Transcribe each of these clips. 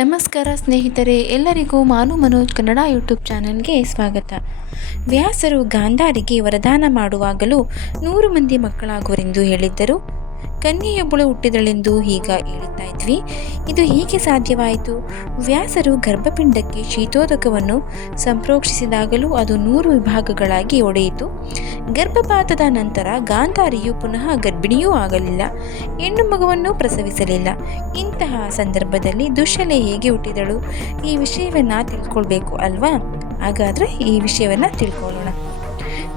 ನಮಸ್ಕಾರ ಸ್ನೇಹಿತರೆ, ಎಲ್ಲರಿಗೂ ಮಾನು ಮನೋಜ್ ಕನ್ನಡ ಯೂಟ್ಯೂಬ್ ಚಾನಲ್ಗೆ ಸ್ವಾಗತ. ವ್ಯಾಸರು ಗಾಂಧಾರಿಗೆ ವರದಾನ ಮಾಡುವಾಗಲೂ ನೂರು ಮಂದಿ ಮಕ್ಕಳಾಗುವರೆಂದು ಹೇಳಿದ್ದರು. ಕನ್ಯೆಯೊಬ್ಬಳು ಹುಟ್ಟಿದಳೆಂದು ಈಗ ಹೇಳುತ್ತಾ ಇದ್ವಿ. ಇದು ಹೇಗೆ ಸಾಧ್ಯವಾಯಿತು. ವ್ಯಾಸರು ಗರ್ಭಪಿಂಡಕ್ಕೆ ಶೀತೋದಕವನ್ನು ಸಂಪ್ರೋಕ್ಷಿಸಿದಾಗಲೂ ಅದು ನೂರು ವಿಭಾಗಗಳಾಗಿ ಒಡೆಯಿತು. ಗರ್ಭಪಾತದ ನಂತರ ಗಾಂಧಾರಿಯು ಪುನಃ ಗರ್ಭಿಣಿಯೂ ಆಗಲಿಲ್ಲ. ಹೆಣ್ಣು ಮಗುವನ್ನು ಪ್ರಸವಿಸಲಿಲ್ಲ. ಇಂತಹ ಸಂದರ್ಭದಲ್ಲಿ ದುಶ್ಯಲೆ ಹೇಗೆ ಹುಟ್ಟಿದಳು? ಈ ವಿಷಯವನ್ನು ತಿಳ್ಕೊಳ್ಬೇಕು ಅಲ್ವಾ? ಹಾಗಾದರೆ ಈ ವಿಷಯವನ್ನು ತಿಳ್ಕೊಳ್ಳೋಣ.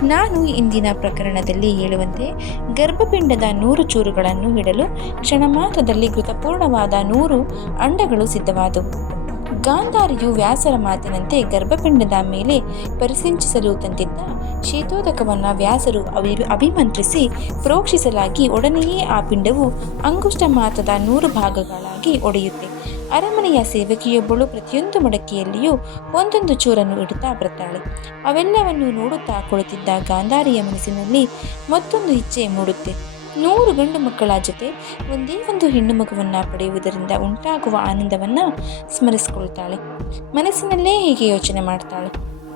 ನಾನು ಇಂದಿನ ಪ್ರಕರಣದಲ್ಲಿ ಹೇಳುವಂತೆ ಗರ್ಭಪಿಂಡದ ನೂರು ಚೂರುಗಳನ್ನು ಇಡಲು ಕ್ಷಣಮಾತ್ರದಲ್ಲಿ ಕೃತಪೂರ್ಣವಾದ ನೂರು ಅಂಡಗಳು ಸಿದ್ಧವಾದವು. ಗಾಂಧಾರಿಯು ವ್ಯಾಸರ ಮಾತಿನಂತೆ ಗರ್ಭಪಿಂಡದ ಮೇಲೆ ಪರಿಸಿಂಚಿಸಲು ತಂದಿದ್ದ ಶೀತೋದಕವನ್ನು ವ್ಯಾಸರು ಅಭಿ ಅಭಿಮಂತ್ರಿಸಿ ಪ್ರೋಕ್ಷಿಸಲಾಗಿ ಒಡನೆಯೇ ಆ ಪಿಂಡವು ಅಂಗುಷ್ಟ ಮಾತ್ರದ ನೂರು ಭಾಗಗಳಾಗಿ ಒಡೆಯುತ್ತೆ. ಅರಮನೆಯ ಸೇವಕಿಯೊಬ್ಬಳು ಪ್ರತಿಯೊಂದು ಮಡಕೆಯಲ್ಲಿಯೂ ಒಂದೊಂದು ಚೂರನ್ನು ಇಡುತ್ತಾ ಬರ್ತಾಳೆ. ಅವೆಲ್ಲವನ್ನು ನೋಡುತ್ತಾ ಕುಳಿತಿದ್ದ ಗಾಂಧಾರಿಯ ಮನಸ್ಸಿನಲ್ಲಿ ಮತ್ತೊಂದು ಇಚ್ಛೆ ಮೂಡುತ್ತೆ. ನೂರು ಗಂಡು ಮಕ್ಕಳ ಜೊತೆ ಒಂದೇ ಒಂದು ಹೆಣ್ಣು ಮಗುವನ್ನು ಪಡೆಯುವುದರಿಂದ ಉಂಟಾಗುವ ಆನಂದವನ್ನು ಸ್ಮರಿಸಿಕೊಳ್ತಾಳೆ. ಮನಸ್ಸಿನಲ್ಲೇ ಹೀಗೆ ಯೋಚನೆ ಮಾಡ್ತಾಳೆ.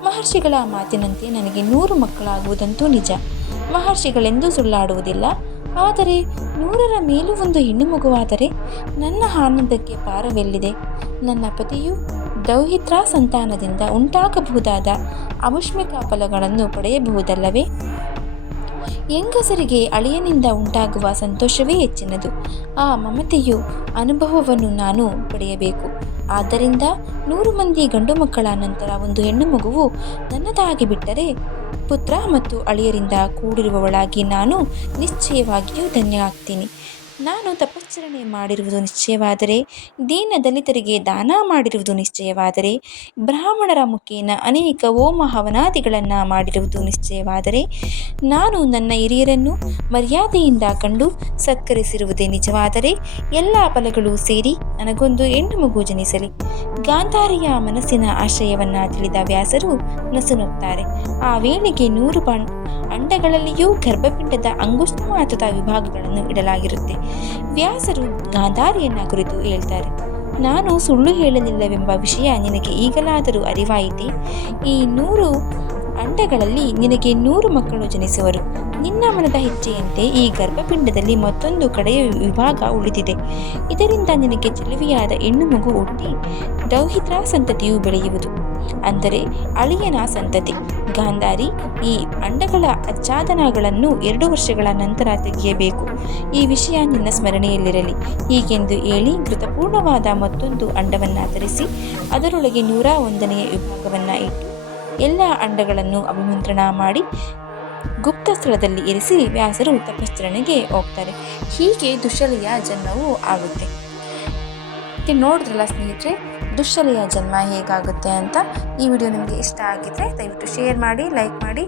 ಮಹರ್ಷಿಗಳ ಮಾತಿನಂತೆ ನನಗೆ ನೂರು ಮಕ್ಕಳಾಗುವುದಂತೂ ನಿಜ. ಮಹರ್ಷಿಗಳೆಂದೂ ಸುಳ್ಳಾಡುವುದಿಲ್ಲ. ಆದರೆ ನೂರರ ಮೇಲೂ ಒಂದು ಹೆಣ್ಣು ಮಗುವಾದರೆ ನನ್ನ ಆನಂದಕ್ಕೆ ಪಾರವೆಲ್ಲಿದೆ ನನ್ನ ಪತಿಯು ದೌಹಿತ್ರ ಸಂತಾನದಿಂದ ಉಂಟಾಗಬಹುದಾದ ಅವಶ್ಮಿಕ ಫಲಗಳನ್ನು ಪಡೆಯಬಹುದಲ್ಲವೇ? ಹೆಂಗಸರಿಗೆ ಅಳಿಯನಿಂದ ಉಂಟಾಗುವ ಸಂತೋಷವೇ ಹೆಚ್ಚಿನದು. ಆ ಮಮತೆಯು ಅನುಭವವನ್ನು ನಾನು ಪಡೆಯಬೇಕು. ಆದ್ದರಿಂದ ನೂರು ಮಂದಿ ಗಂಡು ಮಕ್ಕಳ ನಂತರ ಒಂದು ಹೆಣ್ಣು ಮಗುವು ನನ್ನದಾಗಿ ಬಿಟ್ಟರೆ ಪುತ್ರ ಮತ್ತು ಅಳಿಯರಿಂದ ಕೂಡಿರುವವಳಾಗಿ ನಾನು ನಿಶ್ಚಯವಾಗಿಯೂ ಧನ್ಯ ಆಗ್ತೀನಿ. ನಾನು ತಪಶ್ಚರಣೆ ಮಾಡಿರುವುದು ನಿಶ್ಚಯವಾದರೆ, ದೀನ ದಲಿತರಿಗೆ ದಾನ ಮಾಡಿರುವುದು ನಿಶ್ಚಯವಾದರೆ, ಬ್ರಾಹ್ಮಣರ ಮುಖೇನ ಅನೇಕ ಹೋಮ ಹವನಾದಿಗಳನ್ನು ಮಾಡಿರುವುದು ನಿಶ್ಚಯವಾದರೆ, ನಾನು ನನ್ನ ಹಿರಿಯರನ್ನು ಮರ್ಯಾದೆಯಿಂದ ಕಂಡು ಸತ್ಕರಿಸಿರುವುದೇ ನಿಜವಾದರೆ, ಎಲ್ಲ ಫಲಗಳು ಸೇರಿ ನನಗೊಂದು ಹೆಣ್ಣು ಮಗು ಜನಿಸಲಿ. ಗಾಂಧಾರಿಯ ಮನಸ್ಸಿನ ಆಶ್ರಯವನ್ನು ತಿಳಿದ ವ್ಯಾಸರು ನಸುನುತ್ತಾರೆ ಆ ವೇಳೆಗೆ ನೂರು ಬಣ್ ಅಂಡಗಳಲ್ಲಿಯೂ ಗರ್ಭಪಿಂಡದ ಅಂಗುಷ್ಟ ವಿಭಾಗಗಳನ್ನು ಇಡಲಾಗಿರುತ್ತೆ. ವ್ಯಾಸರು ಗಾಂಧಾರಿಯನ್ನ ಕುರಿತು ಹೇಳ್ತಾರೆ, ನಾನು ಸುಳ್ಳು ಹೇಳಲಿಲ್ಲವೆಂಬ ವಿಷಯ ನಿನಗೆ ಈಗಲಾದರೂ ಅರಿವಾಯಿತೆ? ಈ ನೂರು ಅಂಡಗಳಲ್ಲಿ ನಿನಗೆ ನೂರು ಮಕ್ಕಳು ಜನಿಸುವರು. ನಿನ್ನ ಮನದ ಹೆಜ್ಜೆಯಂತೆ ಈ ಗರ್ಭಪಿಂಡದಲ್ಲಿ ಮತ್ತೊಂದು ಕಡೆಯ ವಿಭಾಗ ಉಳಿದಿದೆ. ಇದರಿಂದ ನಿನಗೆ ಚೆಲುವಿಯಾದ ಹೆಣ್ಣು ಮಗು ಹುಟ್ಟಿ ದೌಹಿತ್ರ ಸಂತತಿಯು ಬೆಳೆಯುವುದು. ಅಂದರೆ ಅಳಿಯನ ಸಂತತಿ. ಗಾಂಧಾರಿ ಈ ಅಂಡಗಳ ಆಚ್ಛಾದನಗಳನ್ನು ಎರಡು ವರ್ಷಗಳ ನಂತರ ತೆಗೆಯಬೇಕು. ಈ ವಿಷಯ ನಿನ್ನ ಸ್ಮರಣೆಯಲ್ಲಿರಲಿ. ಹೀಗೆಂದು ಹೇಳಿ ಕೃತಪೂರ್ಣವಾದ ಮತ್ತೊಂದು ಅಂಡವನ್ನು ತರಿಸಿ ಅದರೊಳಗೆ ನೂರ ಒಂದನೆಯ ವಿಭಾಗವನ್ನು ಇಟ್ಟು ಎಲ್ಲ ಅಂಡಗಳನ್ನು ಅಭಿಮಂತ್ರಣ ಮಾಡಿ ಗುಪ್ತ ಸ್ಥಳದಲ್ಲಿ ಇರಿಸಿ ವ್ಯಾಸರು ತಪಸ್ತರಣೆಗೆ ಹೋಗ್ತಾರೆ. ಹೀಗೆ ದುಶಲಿಯ ಜನ್ಮವು ಆಗುತ್ತೆ. ನೋಡಿದ್ರಲ್ಲ ಸ್ನೇಹಿತರೆ ದುಶ್ಶಲೆಯ ಜನ್ಮ ಹೇಗಾಗುತ್ತೆ ಅಂತ ಈ ವಿಡಿಯೋ ನಿಮಗೆ ಇಷ್ಟ ಆಗಿದ್ರೆ ದಯವಿಟ್ಟು ಶೇರ್ ಮಾಡಿ, ಲೈಕ್ ಮಾಡಿ.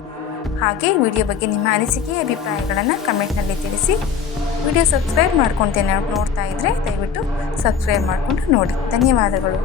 ಹಾಗೆ ವಿಡಿಯೋ ಬಗ್ಗೆ ನಿಮ್ಮ ಅನಿಸಿಕೆ, ಅಭಿಪ್ರಾಯಗಳನ್ನು ಕಮೆಂಟ್ನಲ್ಲಿ ತಿಳಿಸಿ. ವಿಡಿಯೋ ಸಬ್ಸ್ಕ್ರೈಬ್ ಮಾಡ್ಕೊತೇನೆ ನೋಡ್ತಾ ಇದ್ದರೆ ದಯವಿಟ್ಟು ಸಬ್ಸ್ಕ್ರೈಬ್ ಮಾಡಿಕೊಂಡು ನೋಡಿ. ಧನ್ಯವಾದಗಳು.